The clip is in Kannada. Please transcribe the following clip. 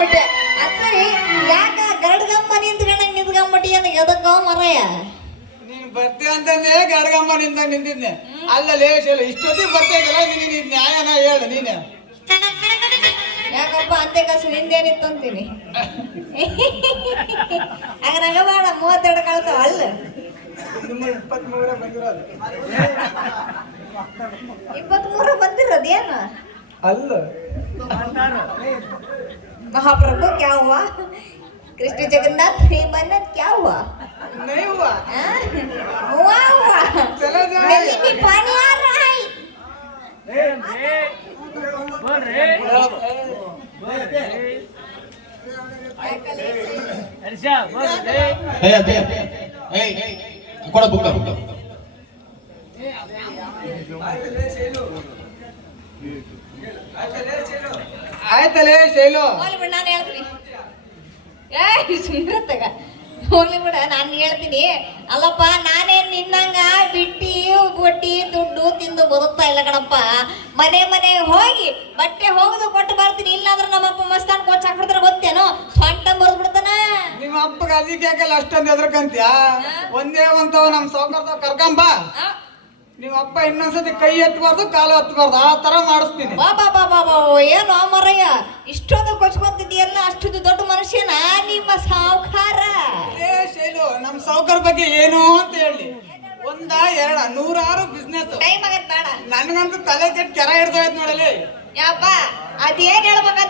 ಬಂದ್ಬಿಟ್ಟೆ ಅಸರಿ ಯಾಕ ಗರಡ್ಗಮ್ಮ ನಿಂತ್ಕೊಂಡಿ ಅಂತ ಎದಕ್ಕೋ ಮರಯ್ಯ ನೀನ್ ಬರ್ತೀಯ ಅಂತಂದೆ ಗಡ್ಗಮ್ಮ ನಿಂತಿದ್ನೆ ಅಲ್ಲ ಲೇಶಲ್ಲ ಇಷ್ಟೊತ್ತಿಗೆ ಬರ್ತಾಯಿದ್ದಲ್ಲ ನೀನ್ ನ್ಯಾಯನ ಹೇಳು ನೀನೆ ಯಾಕಪ್ಪ ಅಂತೆ ಕಾಸು ನಿಂದೇನಿತ್ತು ಅಂತೀನಿ ಆಗ ನಂಗ ಬೇಡ 32 ಕಳ್ತಾವ ಅಲ್ಲ 23 ಬಂದಿರೋದು 23 ಬಂದಿರೋದು ಏನು ಅಲ್ಲ महाप्रभु क्या हुआ कृष्ण जगन्नाथ मन्नत क्या हुआ नहीं हुआ हुआ हुआ चलो जाओ गली में पानी आ रहा है ಕೊಡ ಬುಕ್ಕ ಆಯ್ತಲೇ ಶೈಲು ಹೋಗ್ಲಿ ಬಿಡ ನಾನು ಹೇಳ್ತೀನಿ ಸುಮ್ಮನೆ ಹೋಗ್ಲಿ ಬಿಡ ನಾನು ಹೇಳ್ತೀನಿ ಅಲ್ಲಪ್ಪ ನಾನೇನ್ ನಿನ್ನಂಗ ಬಿಟ್ಟಿ ಬೊಟ್ಟಿ ದುಡ್ಡು ತಿಂದು ಬದುಕ್ತಾ ಇಲ್ಲ ಕಣಪ್ಪ ಮನೆ ಹೋಗಿ ಬಟ್ಟೆ ಹೋಗುದು ಕೊಟ್ಟು ಬರ್ತೀನಿ ಇಲ್ಲಾಂದ್ರೆ ನಮ್ಮಪ್ಪ ಮಸ್ತಾನ್ ಕೋಚ್ ಹಾಕ್ಬಿಡ್ತಾರ ಗೊತ್ತೇನೋ ಸೊಂಟ ಬರೆದು ಬಿಡ್ತಾನ ನಿಮ್ಮ ಅಪ್ಪಗ ಅದಕ್ಕೆ ಯಾಕಲ್ಲ ಅಷ್ಟೊಂದು ಎದ್ರಕಂತ್ಯ ಒಂದೇ ಒಂತವ ನಮ್ ಸಾವುಕಾರ್ದವ ಕರ್ಕೊಂಬ ನಿಮ್ಮ ಅಪ್ಪ ಇನ್ನೊಂದ್ಸತಿ ಕೈ ಎತ್ತಬಾರ್ದು ಕಾಲು ಎತ್ತಬಾರ್ದು ಆ ತರ ಮಾಡಿಸ್ತೀನಿ ಬಾಬಾ ಏನು ಮರಯ್ಯ ಇಷ್ಟೊಂದು ಕೊಚ್ಕೊಂತಿದ್ಯಲ್ಲ ಅಷ್ಟೊಂದು ದೊಡ್ಡ ಮನುಷ್ಯನ ನಿಮ್ಮ ಸಾವುಕಾರ ಶೈಲು ನಮ್ ಸಾವುಕಾರ ಬಗ್ಗೆ ಏನು ಅಂತ ಹೇಳಿ ಒಂದ ಎರಡ 100 ಬಿಸ್ನೆಸ್ ಟೈಮ್ ಆಗತ್ ಬೇಡ ನನ್ಗಂತೂ ತಲೆ ಕೆಟ್ಟ ಕೆರ ಹಿಡ್ದೋಯ್ತು ನೋಡಲಿ ಯಪ್ಪ ಅದೇನ್ ಹೇಳ್ಬೇಕಂತ